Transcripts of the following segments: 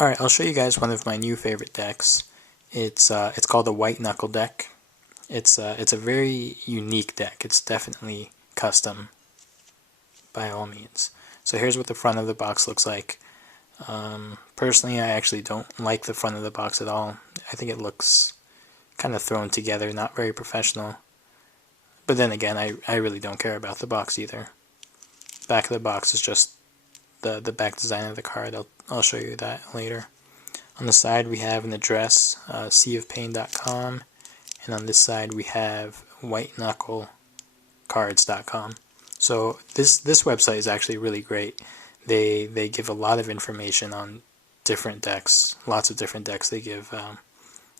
Alright, I'll show you guys one of my new favorite decks. It's called the White Knuckle Deck. It's a very unique deck. It's definitely custom by all means. So here's what the front of the box looks like. Personally, I actually don't like the front of the box at all. I think it looks kind of thrown together, not very professional. But then again, I really don't care about the box either. Back of the box is just the back design of the card. I'll show you that later. On the side we have an address, seaofpain.com, and on this side we have whiteknucklecards.com. So this website is actually really great. They give a lot of information on different decks, lots of different decks. They give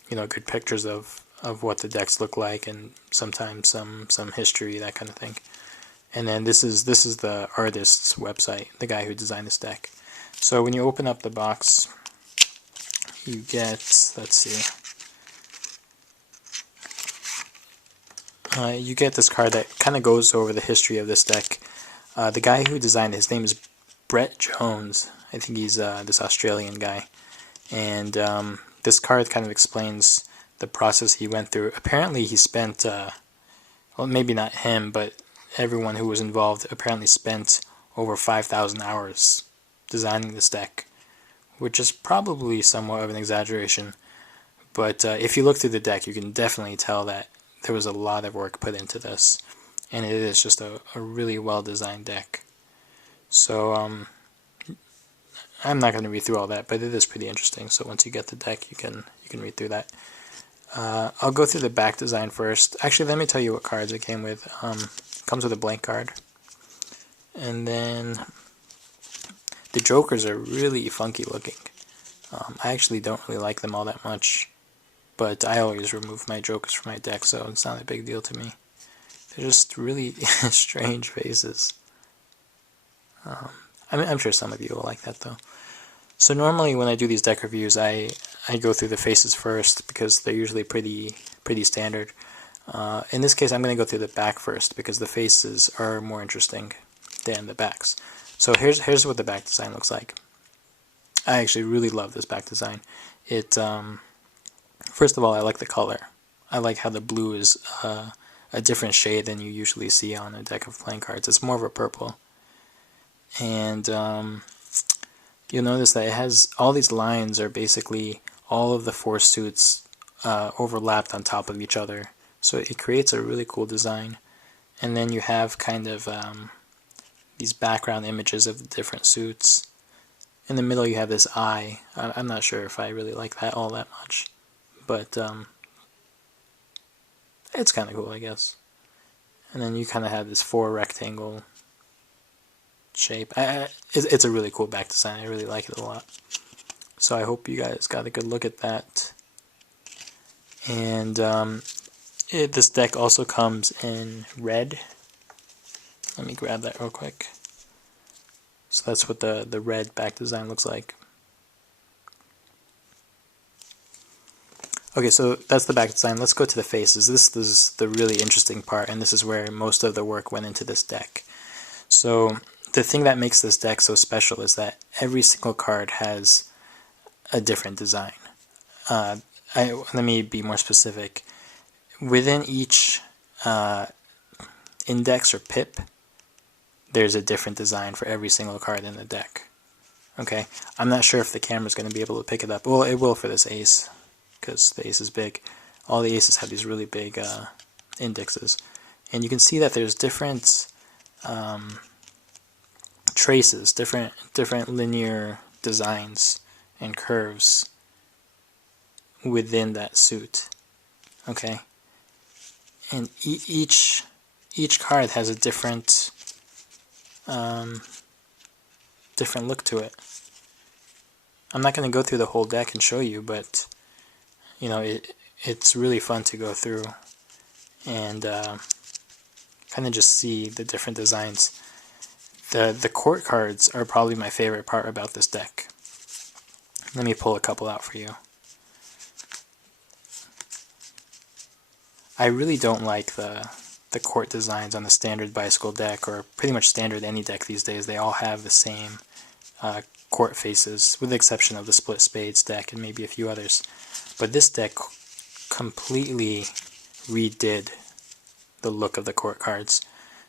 good pictures of what the decks look like, and sometimes some history, that kind of thing. And then this is the artist's website, the guy who designed this deck. So when you open up the box, you get, let's see, you get this card that kind of goes over the history of this deck. The guy who designed it, his name is Brett Jones. I think he's this Australian guy. And this card kind of explains the process he went through. Apparently he spent, well, maybe not him, but everyone who was involved apparently spent over 5,000 hours designing this deck, which is probably somewhat of an exaggeration. But if you look through the deck, you can definitely tell that there was a lot of work put into this, and it is just a really well designed deck. So I'm not going to read through all that, but it is pretty interesting. So once you get the deck, you can read through that. I'll go through the back design first. Actually, let me tell you what cards it came with. It comes with a blank card, and then the jokers are really funky looking. I actually don't really like them all that much, but I always remove my jokers from my deck, so it's not a big deal to me. They're just really strange faces. I'm sure some of you will like that though. So normally when I do these deck reviews, I go through the faces first because they're usually pretty standard. In this case, I'm going to go through the back first because the faces are more interesting than the backs. So here's what the back design looks like. I actually really love this back design. It first of all, I like the color. I like how the blue is a different shade than you usually see on a deck of playing cards. It's more of a purple. And you'll notice that it has all these lines are basically all of the four suits overlapped on top of each other. So it creates a really cool design. And then you have kind of these background images of the different suits. In the middle you have this eye. I'm not sure if I really like that all that much, but it's kind of cool, I guess. And then you kind of have this four rectangle shape. It's a really cool back design. I really like it a lot. So I hope you guys got a good look at that. And this deck also comes in red. Let me grab that real quick. So that's what the red back design looks like. Okay, so that's the back design. Let's go to the faces. This is the really interesting part, and this is where most of the work went into this deck. So the thing that makes this deck so special is that every single card has a different design. Let me be more specific. Within each index or pip, there's a different design for every single card in the deck. Okay, I'm not sure if the camera's going to be able to pick it up. Well, it will for this ace, because the ace is big. All the aces have these really big indexes. And you can see that there's different traces, different linear designs and curves within that suit. Okay, and each card has a different look to it. I'm not going to go through the whole deck and show you, but you know, it's really fun to go through and kind of just see the different designs. The court cards are probably my favorite part about this deck. Let me pull a couple out for you. I really don't like the court designs on the standard bicycle deck, or pretty much standard any deck these days. They all have the same court faces, with the exception of the split spades deck and maybe a few others. But this deck completely redid the look of the court cards.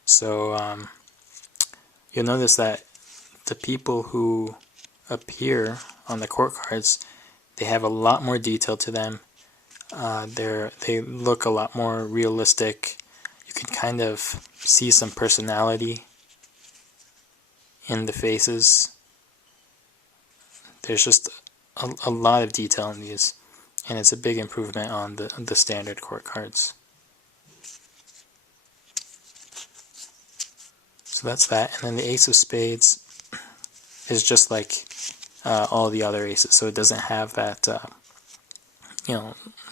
So you'll notice that the people who appear on the court cards, they have a lot more detail to them. They look a lot more realistic. You can kind of see some personality in the faces. There's just a lot of detail in these, and it's a big improvement on the standard court cards. So that's that, and then the Ace of Spades is just like all the other aces, so it doesn't have that,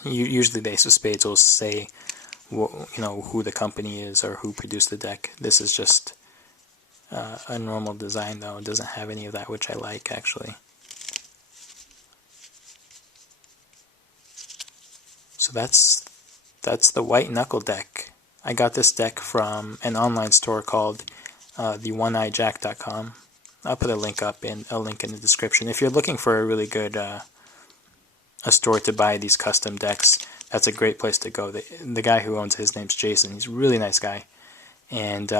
usually the Ace of Spades will say, who the company is or who produced the deck. This is just a normal design, though. It doesn't have any of that, which I like, actually. So that's the White Knuckle Deck. I got this deck from an online store called the1eyejack.com. I'll put a link in the description. If you're looking for a really good a store to buy these custom decks, that's a great place to go. The guy who owns, his name's Jason. He's a really nice guy, and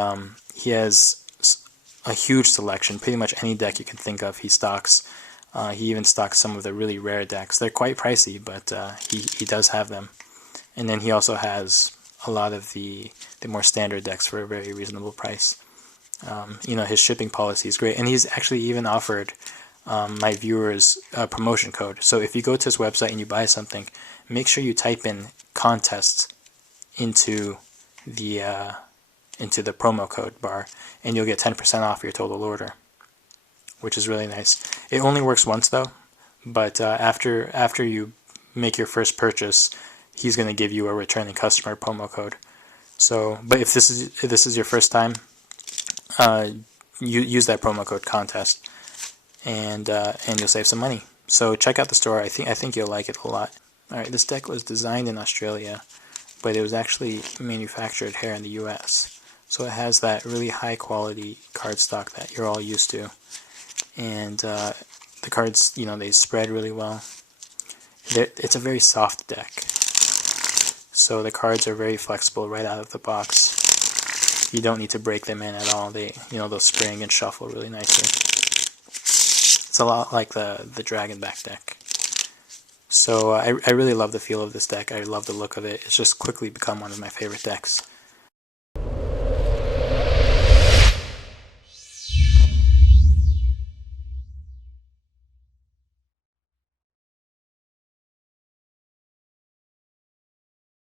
he has a huge selection. Pretty much any deck you can think of, he stocks. He even stocks some of the really rare decks. They're quite pricey, but he does have them. And then he also has a lot of the more standard decks for a very reasonable price. His shipping policy is great, and he's actually even offered my viewers a promotion code. So if you go to his website and you buy something, make sure you type in contests into the promo code bar, and you'll get 10% off your total order, which is really nice. It only works once though, but after you make your first purchase, he's going to give you a returning customer promo code. So, but if this is your first time, you use that promo code contest, and you'll save some money. So check out the store. I think you'll like it a lot. All right, this deck was designed in Australia, but it was actually manufactured here in the U.S. So it has that really high quality cardstock that you're all used to, and the cards, they spread really well. It's a very soft deck, so the cards are very flexible right out of the box. You don't need to break them in at all. They'll spring and shuffle really nicely. It's a lot like the Dragonback deck. So I really love the feel of this deck. I love the look of it. It's just quickly become one of my favorite decks.